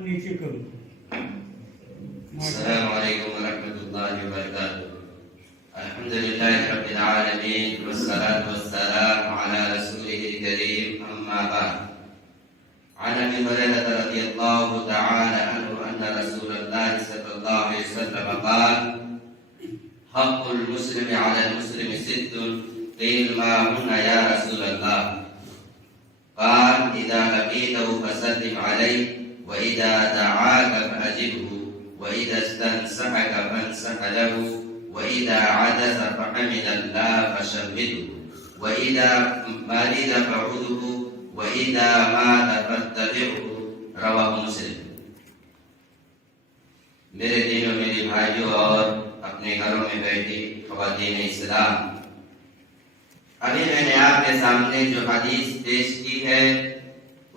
نیچے کرو. السلام علیکم ورحمۃ اللہ وبرکاتہ. الحمد للہ رب العالمین والصلاة والسلام علی رسولہ الکریم اما بعد. عن ابی ہریرہ رضی اللہ تعالی عنہ ان رسول اللہ صلی اللہ علیہ وسلم قال حق المسلم علی المسلم ست قیل ما هن یا رسول اللہ قال اذا لقیته فسلم علیہ وإذا دعاك فأجبه وإذا استنصحك فانصح له وإذا عجز فحمد الله فشمته وإذا مرض فعوده وإذا مات فاتبعه رواه مسلم. میرے دینوں میری بھائیوں اور اپنے گھروں میں بیٹھی خواتین اسلام، ابھی میں نے آپ کے سامنے جو حدیث پیش کی ہے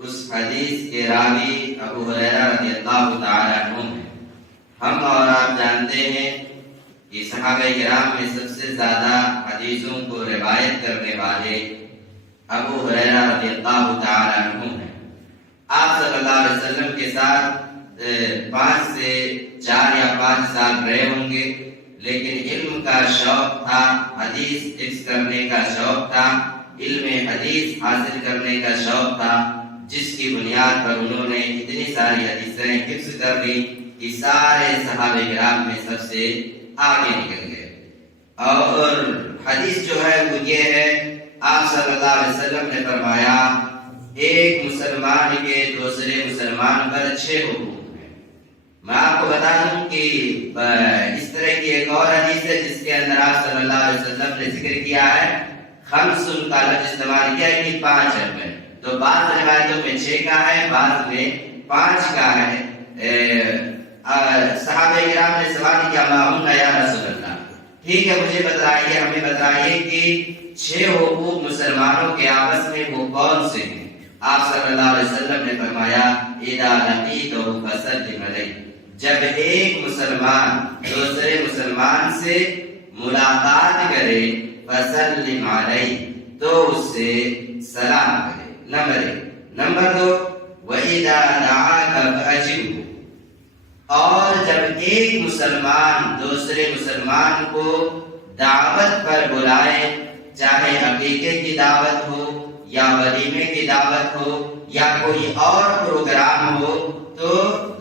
اس حدیث کے راوی ابو ہریرہ رضی اللہ تعالی عنہ ہیں. ہم اور آپ جانتے ہیں کہ صحابہ کرام میں سب سے زیادہ حدیثوں کو روایت کرنے والے ابو ہریرہ رضی اللہ تعالی عنہ ہیں. آپ صلی اللہ علیہ وسلم کے ساتھ 5 سے 4 یا 5 سال رہے ہوں گے، لیکن علم کا شوق تھا، حدیث حفظ کرنے کا شوق تھا، علم حدیث حاصل کرنے کا شوق تھا، جس کی بنیاد پر انہوں نے اتنی ساری حدیثیں حفظ کر لی کہ سارے صحابہ کرام میں سب سے آگے نکل گئے. اور حدیث جو ہے وہ یہ ہے، آپ صلی اللہ علیہ وسلم نے فرمایا ایک مسلمان کے دوسرے مسلمان پر 6 حقوق ہیں. میں آپ کو بتا دوں کہ اس طرح کی ایک اور حدیث ہے جس کے اندر آپ صلی اللہ علیہ وسلم نے ذکر کیا ہے، خمس کا لفظ استعمال کیا ہے کہ 5 ہے. تو بعض روایتوں میں 6 کا ہے، بعض میں 5 کا ہے. صحابہ کرام نے سوال کیا ما ہن یا رسول اللہ، ٹھیک ہے مجھے بتائیے، ہمیں بتائیے کہ 6 حقوق مسلمانوں کے آپس میں وہ کون سے ہیں. آپ صلی اللہ علیہ وسلم نے فرمایا اذا لقیتہ فسلم علیہ، جب ایک مسلمان دوسرے مسلمان سے ملاقات کرے فسلم علیہ تو اس سے سلام کرے. نمبر 1. نمبر 2 وَإِذَا دَعَاكَ فَأَجِبْهُ، اور جب ایک مسلمان دوسرے مسلمان کو دعوت پر بلائے، چاہے عقیقے کی دعوت ہو یا ولیمے کی دعوت ہو یا کوئی اور پروگرام ہو، تو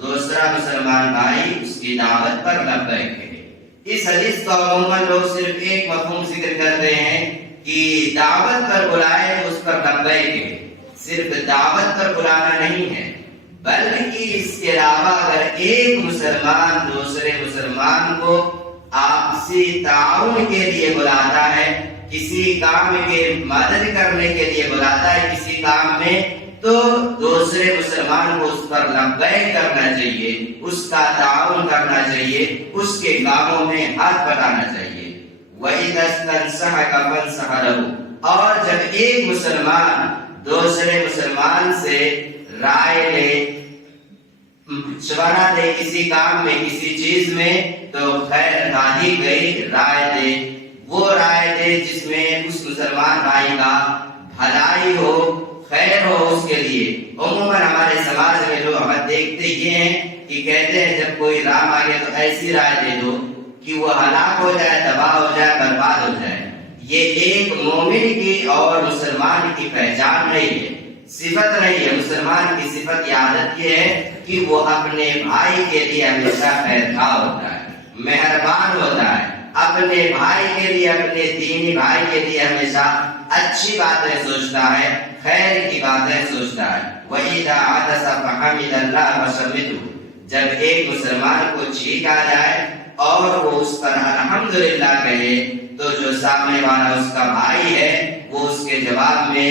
دوسرا مسلمان بھائی اس کی دعوت پر لبیک کہے. اس حدیث کو عموماً لوگ صرف ایک مفہوم ذکر کرتے ہیں کہ دعوت پر بلائے تو اس پر لبیک کہے. صرف دعوت پر بلانا نہیں ہے، بلکہ اس کے علاوہ اگر ایک مسلمان دوسرے مسلمان کو آپسی تعاون کے لیے بلاتا ہے، کسی کام کے مدد کرنے کے لیے بلاتا ہے کسی کام میں، تو دوسرے مسلمان کو اس پر لبیک کرنا چاہیے، اس کا تعاون کرنا چاہیے، اس کے کاموں میں ہاتھ بٹانا چاہیے. وَإِذَا اسْتَنصَحَكَ فَانصَحْ لَهُ، اور جب ایک مسلمان دوسرے مسلمان سے رائے لے، مشورہ دے کسی کام میں کسی چیز میں، تو خیر خواہی گئی رائے دے، وہ رائے دے جس میں اس مسلمان بھائی کا بھلائی ہو، خیر ہو اس کے لیے. عموماً ہمارے سماج میں لوگ ہم دیکھتے یہ ہیں کہ کہتے ہیں جب کوئی رام آ گیا تو ایسی رائے دے دو کہ وہ ہلاک ہو جائے، تباہ ہو جائے، برباد ہو جائے. یہ ایک مومن کی اور مسلمان کی پہچان نہیں ہے، صفت نہیں ہے. مسلمان کی صفت یہ عادت یہ ہے کہ وہ اپنے بھائی کے لیے ہمیشہ خیرخواہ ہوتا ہے، مہربان ہوتا ہے، اپنے بھائی کے لیے، اپنے دینی بھائی کے لیے ہمیشہ اچھی باتیں سوچتا ہے، خیر کی باتیں سوچتا ہے. وَإِذَا عَطَسَ فَحَمِدَ اللَّهَ وَشَمِتَهُ، جب ایک مسلمان کو چھینک آ جائے اور وہ اس پر الحمدللہ کہے، تو جو سامنے والا اس کا بھائی ہے وہ اس کے جواب میں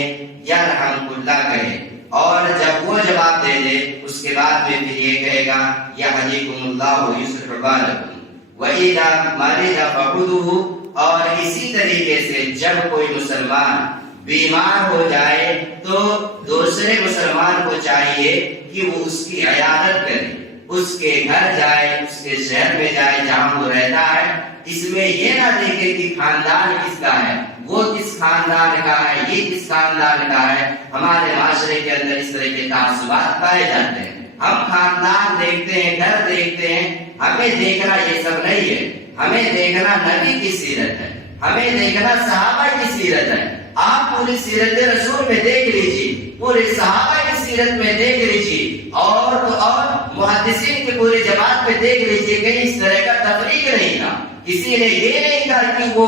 یرحمک اللہ کہے، اور جب وہ جواب دے دے اس کے بعد میں پھر یہ کہے گا یہدیکم اللہ ویصلح بالکم. وَإِذَا مَرِضَ فَعُودُهُ، اور اسی طریقے سے جب کوئی مسلمان بیمار ہو جائے تو دوسرے مسلمان کو چاہیے کہ وہ اس کی عیادت کرے، اس کے گھر جائے، اس کے شہر میں جائے جہاں وہ رہتا ہے. اس میں یہ نہ دیکھے کہ خاندان کس کا ہے، وہ کس خاندان کا ہے، یہ کس خاندان کا ہے. ہمارے معاشرے کے اندر اس طرح کے تعصبات پائے جاتے ہیں. ہم خاندان دیکھتے ہیں، گھر دیکھتے ہیں، ہمیں دیکھنا یہ سب نہیں ہے، ہمیں دیکھنا نبی کی سیرت ہے، ہمیں دیکھنا صحابہ کی سیرت ہے۔ آپ پوری سیرت رسول میں دیکھ لیجیے، پورے صحابہ کی سیرت میں دیکھ لیجیے، اور محدثین کی پوری جماعت میں دیکھ لیجیے، کہیں اس طرح کا تفریق نہیں تھا۔ کسی نے یہ نہیں کہا کہ وہ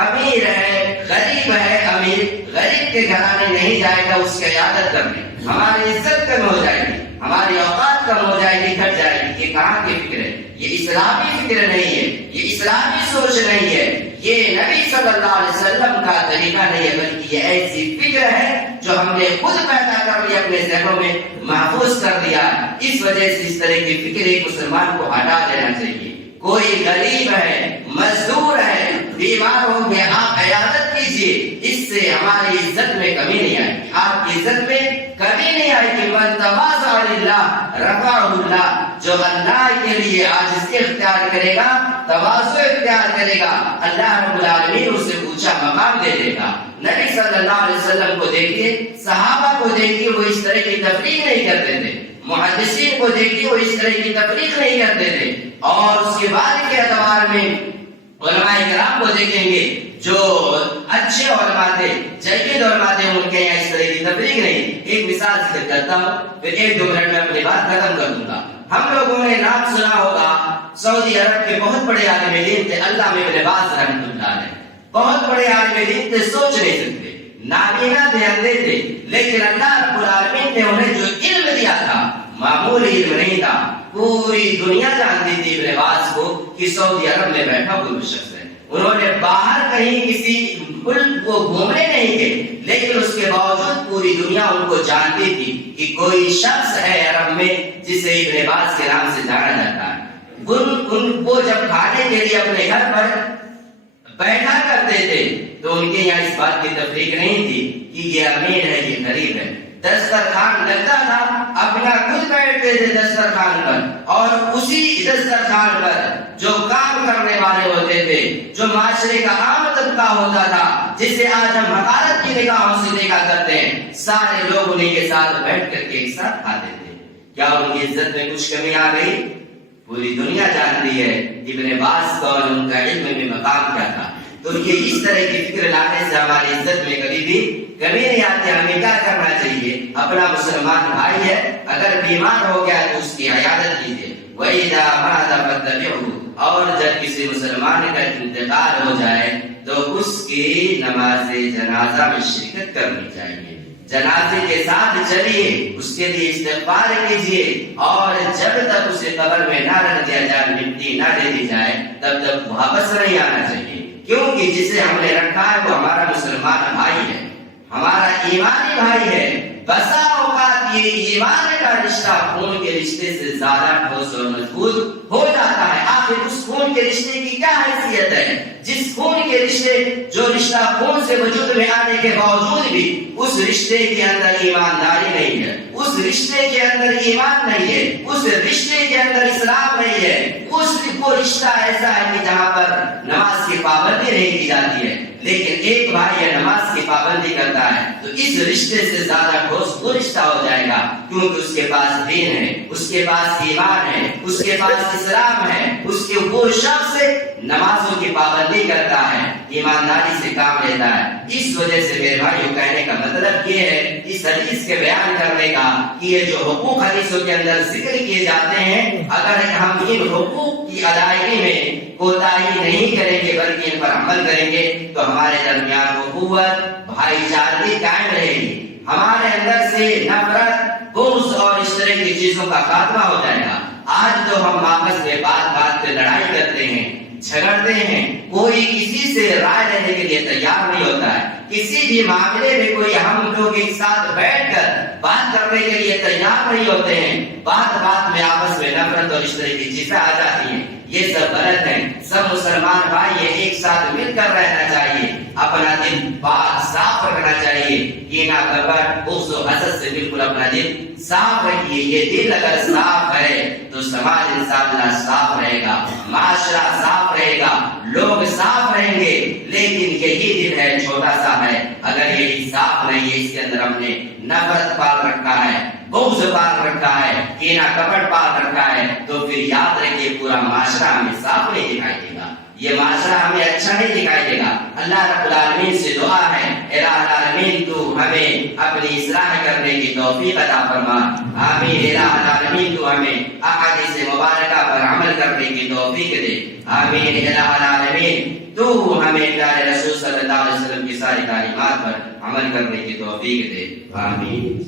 امیر ہے، غریب ہے، امیر غریب کے گھرانے نہیں جائے گا اس کی عیادت کرنے، ہماری عزت کم ہو جائے گی، ہماری اوقات کم ہو جائے گی، گھٹ جائے گی۔ یہ کہاں کی فکر ہے؟ یہ اسلامی فکر نہیں ہے، یہ اسلامی سوچ نہیں ہے، یہ نبی صلی اللہ علیہ وسلم کا طریقہ نہیں ہے، بلکہ یہ ایسی فکر ہے جو ہم نے خود پیدا کر لی، اپنے ذہنوں میں محفوظ کر دیا۔ اس وجہ سے اس طرح کی فکر ایک مسلمان کو ہٹا دینا چاہیے۔ کوئی غریب ہے، مزدور ہے، بیمار ہوں گے، آپ عیادت کیجیے، اس سے ہماری عزت میں کمی نہیں آئے گی، آپ کی عزت میں کمی نہیں آئے گی۔ من تواضع للہ رفعہ اللہ، جو اللہ کے لیے عاجزی اختیار کرے گا، تواضع اختیار کرے گا، اللہ رب العالمین اسے اونچا مقام دے دے گا۔ نبی صلی اللہ علیہ وسلم کو دیکھیے، صحابہ کو دیکھیے، وہ اس طرح کی تفریق نہیں کرتے تھے، محدثین کو دیکھیے، وہ اس طرح کی تفریق نہیں کرتے تھے۔ اور اس کے بعد کے اعتبار میں علماء کرام کو دیکھیں گے، جو اچھے علماء تھے، جید علماء تھے، ان کے یہاں اس طرح کی تفریق نہیں۔ ایک مثال ذکر کرتا ہوں، پھر 1-2 منٹ میں اپنی بات ختم کر دوں گا۔ ہم لوگوں نے نام سنا ہوگا، سعودی عرب کے بہت بڑے عالم دین تھے علامہ ابن باز رحمۃ اللہ علیہ، بہت بڑے عالم دین تھے، سوچ نہیں سکتے، نابینا تھے، اندھے تھے، لیکن اللہ رب العالمین نے انہیں جو علم دیا تھا معمولی علم نہیں تھا۔ پوری دنیا جانتی تھی ابن باز کو کہ سعودی عرب میں بیٹھا کوئی شخص ہے، انہوں نے باہر کہیں کسی ملک کو گھومنے نہیں گئے، لیکن اس کے باوجود پوری دنیا ان کو جانتی تھی کہ کوئی شخص ہے عرب میں جسے ابن باز کے نام سے جانا جاتا ہے۔ ان کو جب کھانے کے لیے اپنے گھر پر بیٹھا کرتے تھے تو ان کے یہاں اس بات کی تفریق نہیں تھی کہ یہ امیر ہے، یہ غریب ہے۔ دسترخوان لگتا تھا، اپنا خود بیٹھتے تھے دسترخوان پر، اور اسی دسترخوان پر جو کام کرنے والے ہوتے تھے، جو معاشرے کا عام طبقہ ہوتا تھا، جسے آج ہم حقارت کی نگاہوں سے دیکھا کرتے ہیں، سارے لوگ انہیں کے ساتھ بیٹھ کر کے ایک ساتھ کھاتے تھے۔ کیا ان کی عزت میں کچھ کمی آ گئی؟ پوری دنیا جانتی ہے ابن باز کا اور ان کا علم میں مقام کیا تھا۔ تو یہ اس طرح کی فکر لانے سے ہماری عزت میں کبھی بھی کمی نہیں آتی۔ ہمیں کیا کرنا چاہیے؟ اپنا مسلمان بھائی ہے، اگر بیمار ہو گیا تو اس کی عیادت کیجیے، وَإِذَا مَاتَ فَاتَّبِعُوهُ، اور جب کسی مسلمان کا انتقال ہو جائے تو اس کی نماز جنازہ میں شرکت کرنی چاہیے، جنازے کے ساتھ چلیے، اس کے لیے استغفار کیجیے، اور جب تک اسے قبر میں نہ رکھ دیا جائے، مٹی نہ دے دی جائے، تب تک واپس نہیں آنا چاہیے، کیونکہ جسے ہم نے رکھا ہے وہ ہمارا مسلمان بھائی ہے، ہمارا ایمانی بھائی ہے۔ بسا اوقات یہ ایمان کا رشتہ خون کے رشتے سے زیادہ ٹھوس اور مضبوط ہو جاتا ہے۔ آخر اس خون کے رشتے کی کیا حیثیت ہے؟ جس خون کے رشتے، جو رشتہ خون سے وجود میں آنے کے باوجود بھی اس رشتے کے اندر ایمانداری نہیں ہے، اس رشتے کے اندر ایمان نہیں ہے، اس رشتے کے اندر اسلام نہیں ہے، اس کو رشتہ ایسا ہے کہ جہاں پر نماز کی پابندی نہیں کی جاتی ہے، لیکن ایک بھائی نماز کی پابندی کرتا ہے تو اس رشتے سے زیادہ ٹھوس وہ رشتہ ہو جائے گا، کیونکہ اس کے پاس دین ہے، اس کے پاس ایمان ہے، اس کے پاس اسلام ہے، اس کے وہ شخص نمازوں کی پابندی کرتا ہے، ایمانداری سے کام لیتا ہے۔ اس وجہ سے میرے بھائیوں کہنے کا مطلب یہ ہے اس حدیث کے بیان کرنے کا کہ یہ جو حقوق حدیثوں کے اندر ذکر کیے جاتے ہیں، اگر ہم ان حقوق کی ادائیگی میں کوتاہی نہیں کریں گے بلکہ ان پر عمل کریں گے تو ہمارے درمیان اخوت، بھائی چارگی قائم رہے گی، ہمارے اندر سے نفرت، بغض اور اس طرح کی چیزوں کا خاتمہ ہو جائے گا۔ آج تو ہم آپس میں بات پہ لڑائی کرتے ہیں، جھگڑتے ہیں، کوئی کسی سے رائے لینے کے لیے تیار نہیں ہوتا ہے، کسی بھی معاملے میں کوئی ہم لوگ ایک ساتھ بیٹھ کر بات کرنے کے لیے تیار نہیں ہوتے ہیں، بات میں آپس میں نفرت اور اس طرح کی چیزیں آ جاتی ہیں۔ یہ سب غلط ہے۔ سب مسلمان بھائی ایک ساتھ مل کر رہنا چاہیے، اپنا دل پاک صاف رکھنا چاہیے، کینہ کپٹ بغض و حسد سے بالکل اپنا دل صاف رکھیے۔ یہ دل اگر صاف ہے تو سماج انشاءاللہ صاف رہے گا، معاشرہ صاف رہے گا، لوگ صاف رہیں گے۔ لیکن یہی دل ہے چھوٹا سا ہے، اگر یہی صاف نہیں ہے، اس کے اندر ہم نے نفرت پال رکھا ہے، بغض پال رکھا ہے، کینہ کپٹ پال رکھا ہے، تو پھر یاد رکھیے پورا معاشرہ ہمیں صاف نہیں دکھائی دے گا، یہ معاشرہ ہمیں اچھا نہیں دکھائی دے گا۔ اللہ رب العالمین سے دعا ہے، الہ العالمین تو ہمیں اپنی اصلاح کرنے کی توفیق عطا فرما، آمین۔ الہ العالمین تو ہمیں احادیث مبارکہ پر عمل کرنے کی توفیق دے، آمین۔ الہ العالمین تو ہمیں پیارے رسول صلی اللہ علیہ وسلم کی ساری تعلیمات پر عمل کرنے کی توفیق دے، آمین۔